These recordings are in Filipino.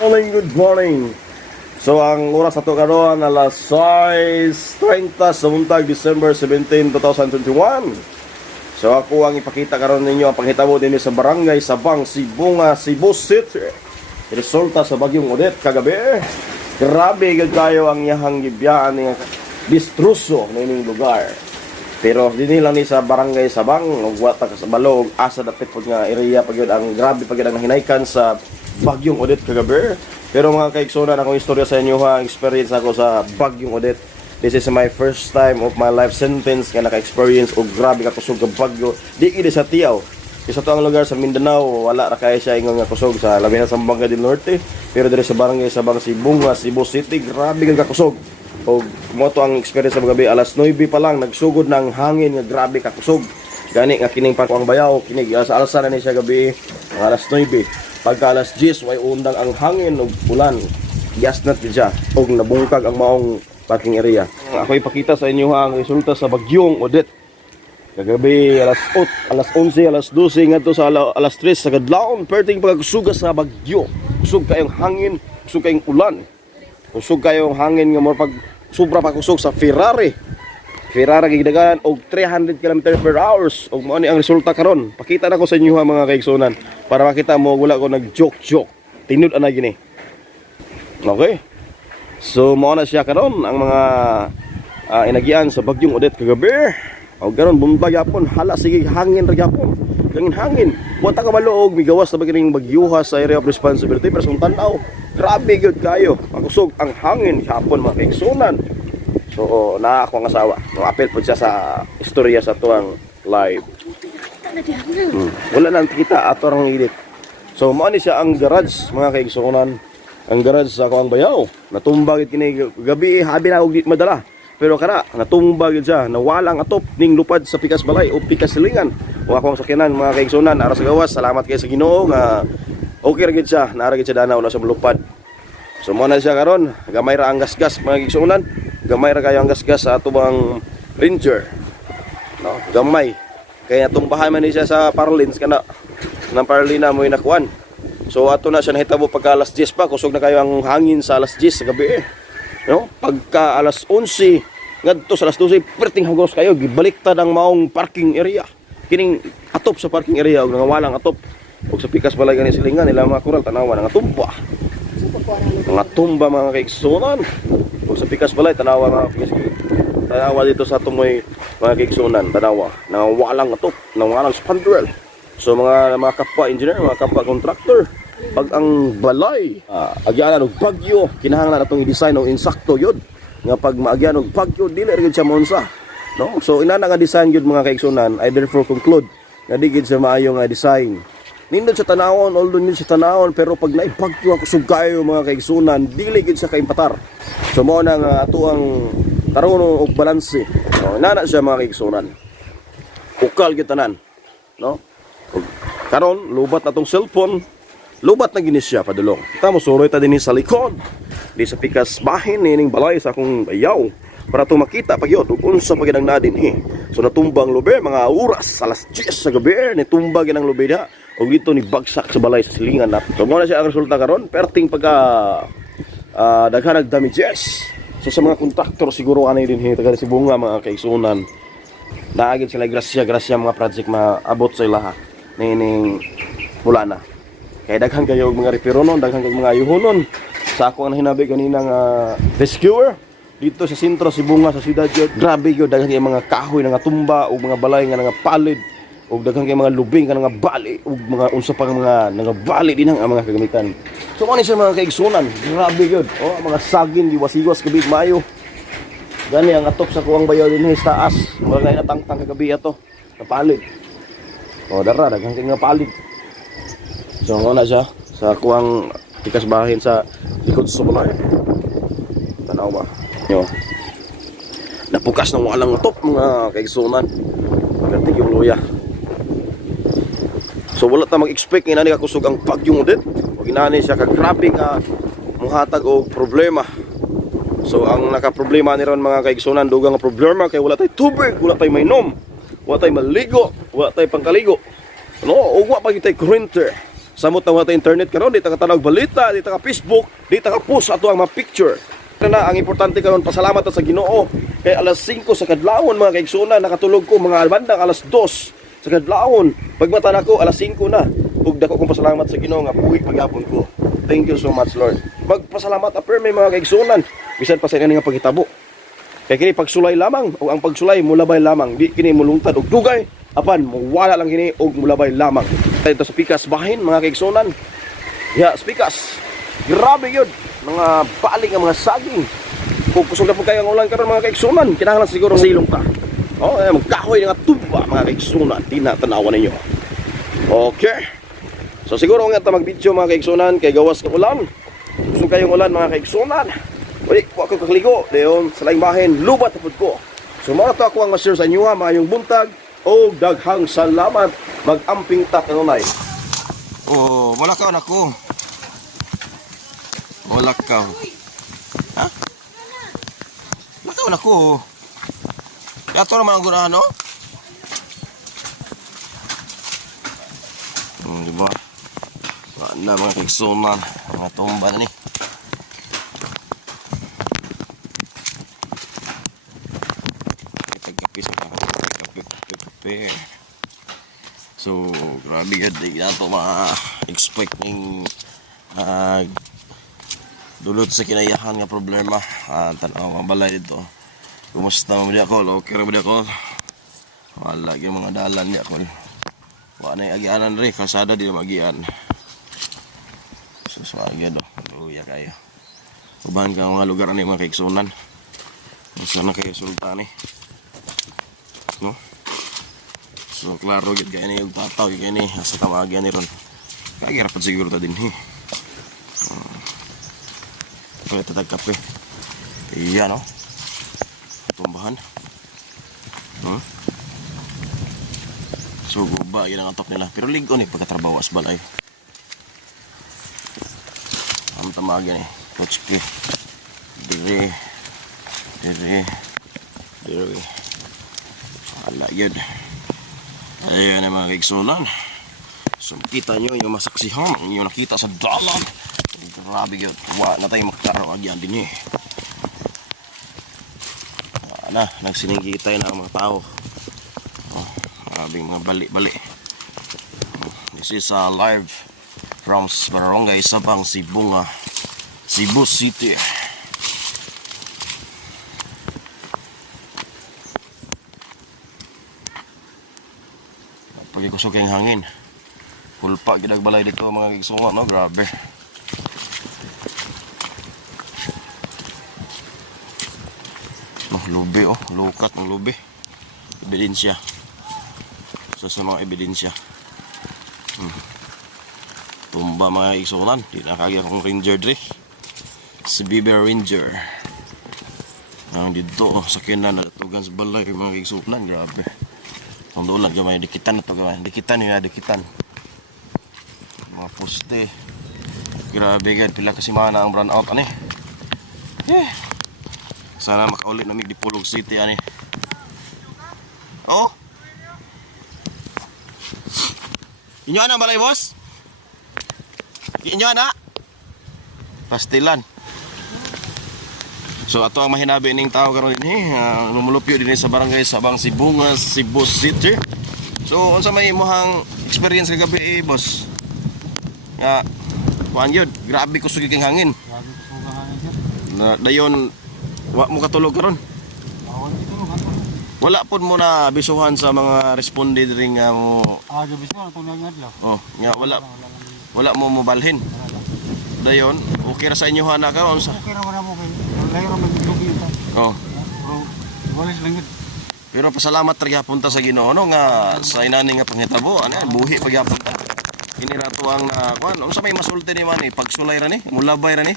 Good morning. So ang oras na to karon alas 6:30 sa buntag December 17, 2021. So ako ang ipakita karon ninyo ang panghitabo dinhi sa barangay Sabang, Sibunga, Cebu City. Resulta sa bagyong Odette kagabi. Grabe gid kayo ang yahang gibiyaan nga distruso na ining lugar. Pero dinhi lang ni sa barangay Sabang ug wata ka sa balog asa dapit pud nga area pagud ang grabe pagud ang hinaykan sa bagyong Odette kagabi. Pero mga kaigsunan, akong istorya sa inyo ha, experience ako sa bagyong Odette. This is my first time of my life sentence nga naka-experience o grabe ka kusog ng bagyo. Di kini sa Tiaw. Isa to ang lugar sa Mindanao, wala ra kaya siya ingon nga kusog sa labi na sa Zamboanga del Norte. Pero diri sa barangay Sabang, Sibunga, Cebu City, grabe ka kusog. O moto ang experience sa gabi, alas 9 pa lang nagsugod ng hangin nga grabe ka kusog. Gani nga kining Parko ang Bayaw, kinig sa alsa na ni siya gabi, alas 9. Pagka alas 10, way undang ang hangin ug ulan. Yasnat siya og nabungkag ang maong parking area. Ako ipakita sa inyo ang resulta sa bagyong Odette. Kagabi alas 11, alas 12 ngadto sa alas 3 sa kadlawon, perting pagkusuga sa bagyo. Kusog kayong hangin, kusog kayong ulan. Kusog kayong hangin nga mo pag sobra pa kusog sa Ferrari gidagan og 300 km/h og mao ni ang resulta karon. Pakita na ko sa inyo ha mga kaigsunan para makita mo wala ko nag-joke. Tinud ana gini. Okay? So mao na siya karon ang mga inagian sa bagyong Odette kagabi. Og karon buntag yapon hala sige hangin ra yapon. Hangin. Wa ta kabalo og migawas na baging bagyuha sa area of responsibility pero sung tan-aw. Grabe gyud kayo. Pagusog ang hangin yapon mga kaigsunan. So, na ako ang asawa. Apel po siya sa istorya sa tuwang live. Wala na kita ato ang edit. So, mao ni siya ang garage, mga kaigsunan. Ang garage sa ako ang Bayaw. Natumba gid kini gabi, habi na og di madala. Pero kana, natumba gid siya. Nawalang atop ning lupad sa pikas balay o pikas silingan. O ako ang sakyanan, mga kaigsunan, ara sa gawas. Salamat kay sa Ginoo nga okay ra gid siya. Naara gid siya danaw na sa lupad. So, mao na siya karon. Gamay ra ang gasgas, mga kaigsunan. Gamay ra kayo ang gasgas sa ato bang Ranger. No, gamay. Kaya tumbahan man ni siya sa Parlins kana nang Parlina mo inakuan. So ato na siya nahitabo pagka alas 10 pa, kusog na kayo ang hangin sa alas 10 sa gabi. No? Pagka alas 11 ngadto sa alas 12 perting hagos kayo gibaliktad ang maong parking area. Kining atop sa parking area og nangawalang atop og sa pikas balay gani silingan nila mga kural tanawa nga tumba. Mga tumba mga kaigsunan. O sa pikas balay tanawa mga pikas. Tanawa dito sa tumoy mga kaigsunan, tanawa na walang atop, na walang spandrel. So mga kapwa engineer, mga kapwa contractor, pag ang balay agyanan og bagyo, kinahanglan atong i-design og insakto yun. Nga pag maagyan og bagyo, dili ra gid siya maunsa. No? So inana nga design yun mga kaigsunan, I therefore conclude nga di gid siya maayo nga design. Nindot sa tanawon, although nindot sa tanawon, pero pag naibagyo ako sugayo mga kaigsunan, dili gid siya kaimpatar. So mo na nga ato ang taruno og balanse. No, nana siya mga kaigsunan. Ukal gid tanan, no? Karon lubat atong cellphone, lubat na gini siya padulong. Kita mo suroy ta dinhi sa likod. Di sa pikas bahin ning balay sa akong Bayaw para to makita pagyod ug unsa pa gid ang nadin So natumbang lubi mga oras alas 10 sa gabi ni tumbag ang lubi da. Og dito ni bagsak sa balay sa silingan na. So mo na siya ang resulta karon, perting pagka daghan damages. So sa mga kontraktor siguro anay din taga Sibunga mga kaigsunan. Naagid sila grasya mga project maabot sa ilaha ning wala na. Kaya daghan kayo mga reparonon, daghan kayo mga ayuhonon. Sa ako ang hinabi kanina nga rescuer dito sa sentro Sibunga sa siyudad jud. Grabe gyud daghan kay mga kahoy nga tumba o mga balay nga nga palid. Og daghang kay mga lubing ka nga bali og mga unsa pa mga bali din ang mga kagamitan. So ano siya mga kaigsunan, grabe gyud. Oh, mga saging giwas-iwas kabig maayo. Gani ang atop sa kuwang Bayaw dinhi sa taas. Wala na tangtang kagabi ato. Napalid. Oh, dara daghang kay nga palid. So ano na siya sa kuwang pikas bahin sa likod sa balay. Tanaw ba? Yo. Napukas ng walang atop mga kaigsunan. Ganti yung luya. So wala ta mag-expect nga nani kakusog ang bagyong Odette. Wag inani siya ka grabe nga muhatag og problema. So ang naka-problema ni ron mga kaigsunan dugang nga problema kay wala tay tubig, wala tay mainom, wala tay maligo, wala tay pangkaligo. No, ug wa pa kitay kurente. Samot na mga internet karon, di ta katanawag balita, di ta ka Facebook, di ta ka post ato ang mga picture. Na ang importante karon pasalamat ta sa Ginoo kay alas 5 sa kadlawon mga kaigsunan nakatulog ko mga bandang alas 2 sa kadlawon. Pagmata nako alas 5 na. Ug dako kong pasalamat sa Ginoo nga buhi pagyapon ko. Thank you so much Lord. Magpasalamat aper may mga kaigsunan bisan pa sa ini nga paghitabo. Kay kini pagsulay lamang o ang pagsulay mulabay lamang di kini mulungtad og dugay apan wala lang kini og mulabay lamang. Ito sa pikas bahin mga kaigsunan. Ya, pikas. Grabe yun. Mga baling ang mga saging. Kung kusog na po kayo ang ulan karon mga kaigsunan, kinahanglan siguro silong ta. Oh, magkahoy nga tuba mga kaigsunan. Tinatanawan ninyo. Okay. So siguro nga ta mag-video mga kaigsunan kay gawas ka ulan. Kusog kayong ulan mga kaigsunan. Wali ko ako kakaligo. Dayon sa laing bahin, lubat tapod ko. So mga to ako ang ma-share sa inyo ha, maayong buntag o daghang salamat. Mag-amping ta kanunay. Oh, wala ka ako. Wala ka. Ha? Wala ka ako. Yato naman ang gunahan, no? Diba? Wala mga kaigsunan. Mga tumba na ni. Kape. So, grabe yan. Di nato ma-expecting dulot sa kinayahan nga problema. Tanaw ang balay dito. Kumusta mo di ako? Okay ra mo di ako? Wala yung mga dalan di ako. Wala na yung agianan rin. Kalsada di na magian. So, agad o. Luya kayo. Ubahan ka mga lugar na yung mga kaigsunan. Sana kayo sultan eh. No? So klaro gid kay ni yung tataw kay ni sa kamagyan ni ron. Kaya rapat siguro ta din hi. Kaya tatag kape. Iya no. Tumbahan. So guba yun ang atok nila. Pero ligo ni pagkatrabaho as balay. Ang tamagyan ni Coach K. Dire. Wala yun. Ayan ang mga kaigsunan. So kita nyo yung masaksihan yung nakita sa dalan. Grabe yun. Wala na tayong magkaroon yan din eh. Wala na. Nagsiningkita na ang mga tao. Oh, marabing mga bali-bali. This is live from Barangay Sabang, Cebu City. Pagkusog yung hangin. Hulpa ginagbalay dito mga kigsungan, no? Grabe. Lubi oh, lukat ng lubi. Ebidensya. Sa mga ebidensya. Tumba mga kigsungan. Di nakagi akong ranger dre. Si Biber Ranger. Ang dito oh, sakinan na tugan sa balay mga kigsungan. Grabe. Ang doon gamay dikitan na to gamay. Dikitan yun na dikitan. Mga poste. Grabe gad pila kasi mana ang brand out ani. Sana makaulit na mig Dipolog City ani. Oh. Inyo ana balay boss? Inyo ana? Pastilan. So ato ang mahinabi ning tao karon dinhi, lumulupyo dinhi sa barangay Sabang, Cebu City. So unsa may imong experience kagabi boss? Nga kuan yun, grabe kusog yung hangin. Grabe kusog ang hangin. Dayon wa mo katulog karon. Wala pod mo na bisuhan sa mga responde diri nga mo. Gabi sa atong ngadlaw. Oh, nga wala mo mobalhin. Dayon, okay ra sa inyo hana karon sa. Okay ra man mo kay. Wala ra man dugi ta. Oh. Wala lang gid. Pero pasalamat ra gyapon ta sa Ginoo no nga sa inani nga panghitabo ana buhi pagyapon ta. Ini ra to ang kuan unsa may masulti ni man pagsulay ra ni, mulabay ra ni.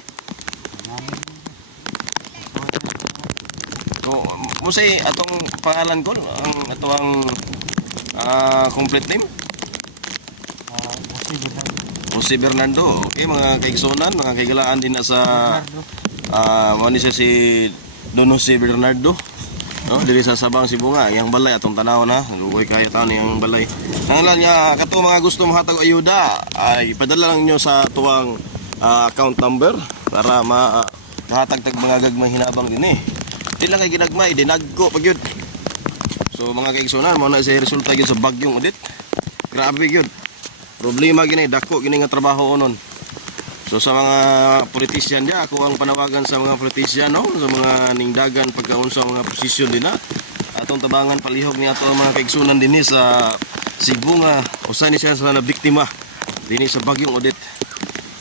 So, musay atong pangalan ko ang ato ang complete name. Jose Bernardo. Okay mga kaigsunan, mga kaigalaan din na sa ano siya si Don Jose Bernardo. Oh, diri sa Sabang Sibunga, yang balay atong tanaw na. Luoy kaya taon yang balay. Nanglan nga kato mga gusto mahatag ayuda ay padala lang nyo sa tuwang account number para makahatag tag mga gagmay hinabang din eh. Di lang kay ginagmay, dinagko pag yun. So mga kaigsunan, mo na sa resulta gyud sa bagyong udit. Grabe gyud. Problema gini, dako gini nga trabaho onon. So sa mga politician dia, ako ang panawagan sa mga politician no, sa mga ningdagan pagkaunsa mga posisyon din na. Atong tabangan palihog ni ato ang mga kaigsunan dinhi sa Cebu nga usa ni siya sa nabiktima dinhi sa bagyong udit.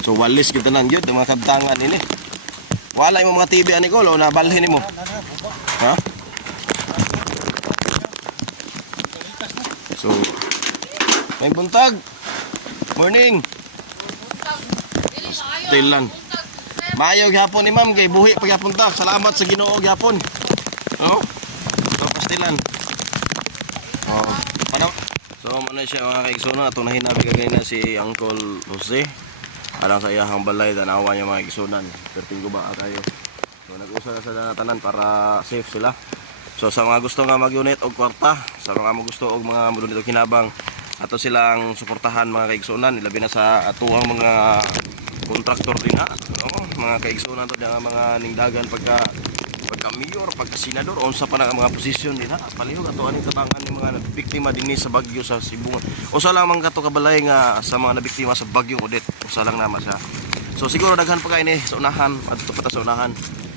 So walis kita nang gyud mga kabtangan ini. Wala mo mga TV ani ko, lo nabalhin nimo. Ha? So may buntag. Morning. Tilan. Maayo gyapon ni ma'am kay buhi pagyapon ta. Salamat sa Ginoo gyapon. No? So pastilan. Oh, panaw. So mo na siya mga kaigsunan atong nahinabi kagay na si Uncle Jose. Alang sa iyahang balay tanawa niya mga kaigsunan. Pertinggo ba kayo. So nag-usa na sa tanan para safe sila. So sa mga gusto nga mag-unit og kwarta, sa mga gusto og mga mulunit og kinabang ato silang suportahan mga kaigsunan, ilabi na sa atuang mga kontraktor din ha. Mga kaigsunan to nga mga ningdagan pagka mayor, pagka senador, unsa pa na ang mga posisyon din ha. Palihog ato ani tabangan ni mga biktima dinhi sa bagyo sa Cebu. Usa lang man kato kabalay nga sa mga nabiktima sa bagyong Odette. Usa lang nama siya. So siguro daghan pa kay ni sa unahan, adto pa ta sa unahan.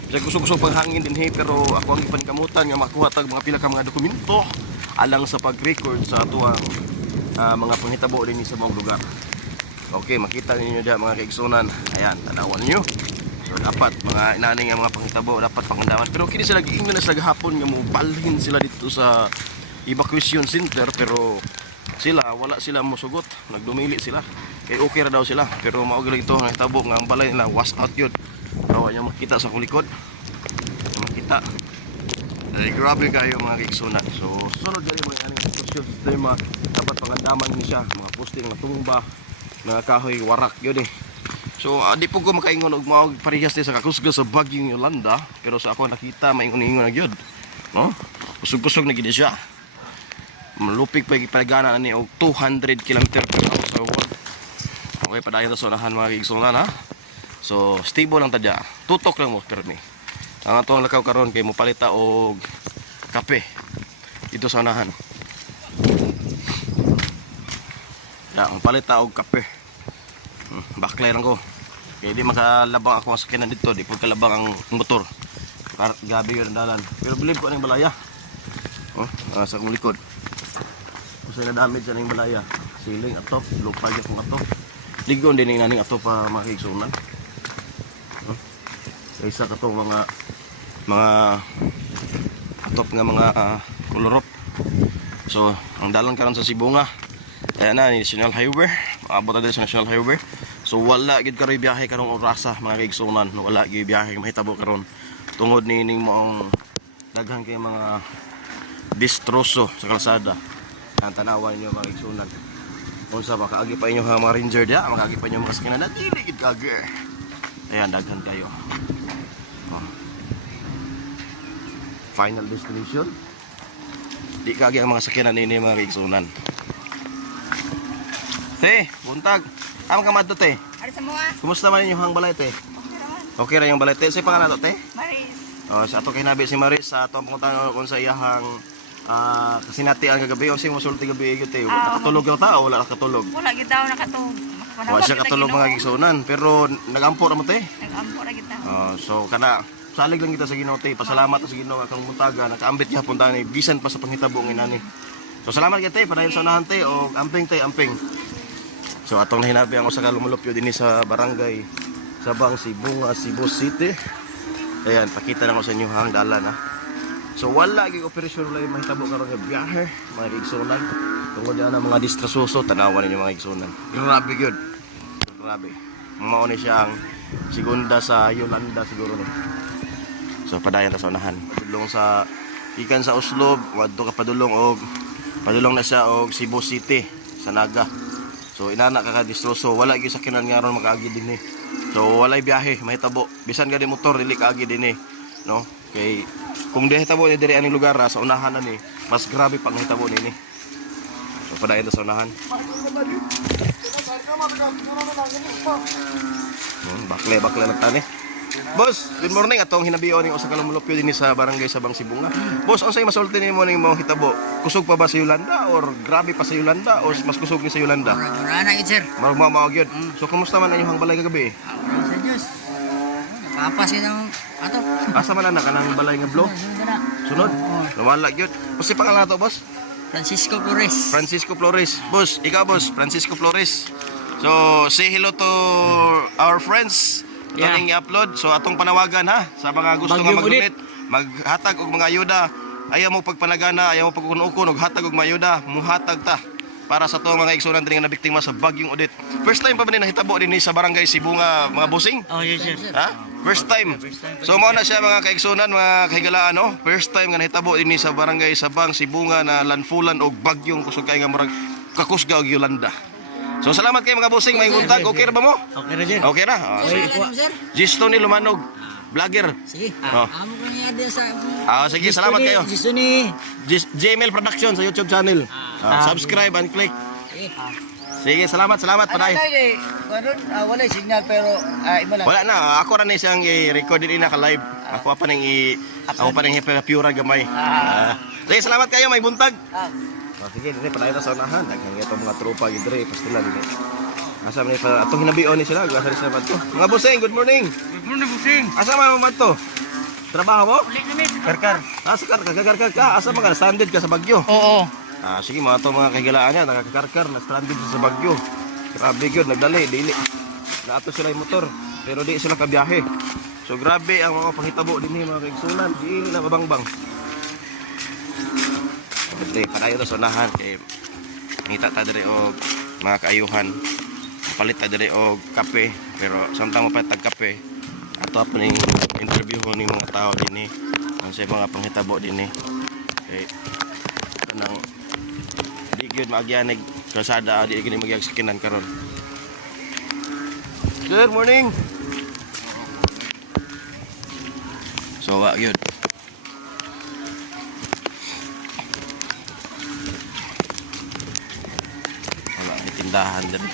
Sa gusto paghangin dinhi pero ako ang ipanikamutan nga makuha tag mga pila ka mga dokumento alang sa pag-record sa atuang mga panghitabo dinhi sa mga lugar. Okay, makita ninyo diha mga kaigsunan. Ayan, tanawan niyo. So dapat mga inaning nga mga panghitabo dapat pangandaman. Pero kini sila giingnan na sila gahapon nga mo balhin sila dito sa evacuation center pero sila wala sila mosugot, nagdumili sila. Kay okay ra daw sila pero mao gyud ito nga hitabo nga ang balay nila was out yun. Rawa niya makita sa kulikod. Makita. Ay grabe kayo mga kaigsunan. So sunod dali mga aning social sistema dapat pangandaman ni siya, mga posting nga tumba na kahoy warak yun eh. So di po ko makaingon og mao parehas sa kakusga sa bagyong Yolanda pero sa ako nakita maingon-ingon na gyud. No? Kusog-kusog na gid siya. Malupig pa gipagana ani og 200 km per hour sa world. Okay, padayon ta sa unahan mga kaigsunan ha. So stable lang tadya. Tutok lang mo permi. Ang atong lakaw karon kay mo palita og kape dito sa unahan. Ya, ang palita og kape. Baklay lang ko. Kaya di makalabang ako ang sakyanan dito, di po kalabang ang motor. Gabi yun ang dalan. Pero bilib ko ang balaya. Oh, sa akong likod. Kasi na damage ang balaya. Siling atop, lupag akong atop. Ligon din yung naning atop pa mga kaigsunan. Isa ka to mga atop nga mga kolorop. So, ang dalan karon sa Sibunga. Ayan na, National Highway. Maabot na din sa National Highway. So wala gid karoy biyahe karong orasa mga kaigsunan. Wala gid biyahe mahitabo karon. Tungod nining mo ang daghan kay mga distroso sa kalsada. Ang tanawan niyo mga kaigsunan. Unsa ba kaagi pa inyo mga ranger dia, makaagi pa inyo mga sakyanan na dili gid kaagi. Ayan daghan kayo. Oh. Final destination. Di kaagi ang mga sakyanan ini mga kaigsunan. Te, buntag. Amo ka madto te. Ari sa mga. Kumusta man inyong balay te? Okay naman. Okay ra yung balay te. Sa pangalan to te? Maris. Oh, sa ato kay nabi si Maris sa ato ang pangutan kung sa iyahang kasinati ang kagabi o si musulti gabi gyud te. Nakatulog daw ta o wala nakatulog? Wala gid daw nakatulog. Wa siya katulog mga gigsunan pero nagampo ra mo te. Nag-ampo ra gid ta. So kada salig lang kita sa Ginoo te. Pasalamat sa Ginoo akong muntaga nakaambit niya punta ni bisan pa sa panghitabo ng inani. So salamat gyud te padayon sa unahan te o amping te amping. So atong nahinabi ang usa ka lumulupyo dinhi sa barangay Sabang Sibunga, Cebu City. Ayan, pakita na ko sa inyo hang dalan ha. So wala gyud operasyon lang mahitabo karon nga biyahe, mga igsunan. Tungod ana mga distrasuso tanawan ninyo mga igsunan. Grabe gyud. Grabe. Mao ni siya ang segunda sa Yolanda siguro ni. So padayon ta sa unahan. Padulong sa ikan sa Oslob, wadto ka padulong og padulong na siya og Cebu City sa Naga. So inana ka distroso, wala gyud sakyanan nga ron makaagi dinhi. So walay biyahe, mahitabo. Bisan gani motor dili kaagi dinhi, no? Kay kung di hitabo ni diri aning lugar sa unahan na ni, mas grabe pang hitabo ni. So padayon ta sa unahan. Bakle lang tani. Boss, good morning. Atong hinabion ning usa ka lumulupyo dinhi sa barangay Sabang Sibunga. Boss, unsay masulti nimo ning mga hitabo? Kusog pa ba sa Yolanda or grabe pa sa Yolanda o mas kusog ni sa Yolanda? Mura na gid sir. Mao gyud. So kumusta man ang inyong balay kagabi? Sa Diyos. Papasin ang ato. Asa man na kanang balay nga blow? Sunod. Lumala gyud. Kasi pangalan to, boss? Francisco Flores. Francisco Flores. Boss, ikaw boss, Francisco Flores. So, say hello to our friends. Yeah. Ito i-upload. So, atong panawagan ha sa mga gusto nga Bagyong mag-donate, maghatag og mga ayuda. Ayaw mo pagpanagana, ayaw mo pagkukun-ukun og hatag og mga ayuda, muhatag ta para sa tuwang mga igsunan din nga nabiktima sa bagyong Odette. First time pa ba ni nahitabo din sa barangay Sibunga, mga bossing? Oh, yes sir. Ha? First time. So mao na siya mga kaigsunan, mga kahigalaan, no? First time nga nahitabo dinhi sa barangay Sabang Sibunga na lanfulan og bagyong kusog kay nga murag kakusga og Yolanda. So salamat kay mga bossing, may buntag. Okay ra ba mo? Okay na sir. Okay ra. Sige. Sir. Gisto ni Lumanog, vlogger. Sige. Oh. Amo ko niya din sa Sige, salamat kayo. Gusto ni. JML Production sa YouTube channel. Subscribe and click. Sige, salamat paday. Wala signal pero iba lang. Wala na, ako ra ni siyang i-record din na ka live. Ako pa ning pure gamay. Sige, salamat kayo, may buntag. Sige, dili pa tayo sa unahan. Daghang itong mga tropa gidre pastilan dili. Asa man pa atong hinabion ni sila, asa sila padto. Mga bossing, good morning. Good morning, busing. Asa man mo madto? Trabaho mo? Karkar. Asa ka? Asa man ka stranded ka sa Bagyo? Oo. Sige, mga to mga kahigalaan niya, nakakakarkar, na stranded sa Bagyo. Grabe yun, nagdali, dili. Naato sila yung motor, pero di sila kabiyahe. So grabe ang mga panghitabo din mga kaigsunan, di na mabangbang. Kasi padayon to sa unahan, kay ngita ta diri og mga kaayuhan. Palit ta diri og kape, pero samtang mapalit tag kape, ato pa ning interview ko ning mga tao dinhi, ang sa mga panghitabo dinhi. Okay. Kanang di gyud maagyanig kalsada, di gyud magyag sakinan karon. Good morning. So wa gyud. Wala may tindahan din.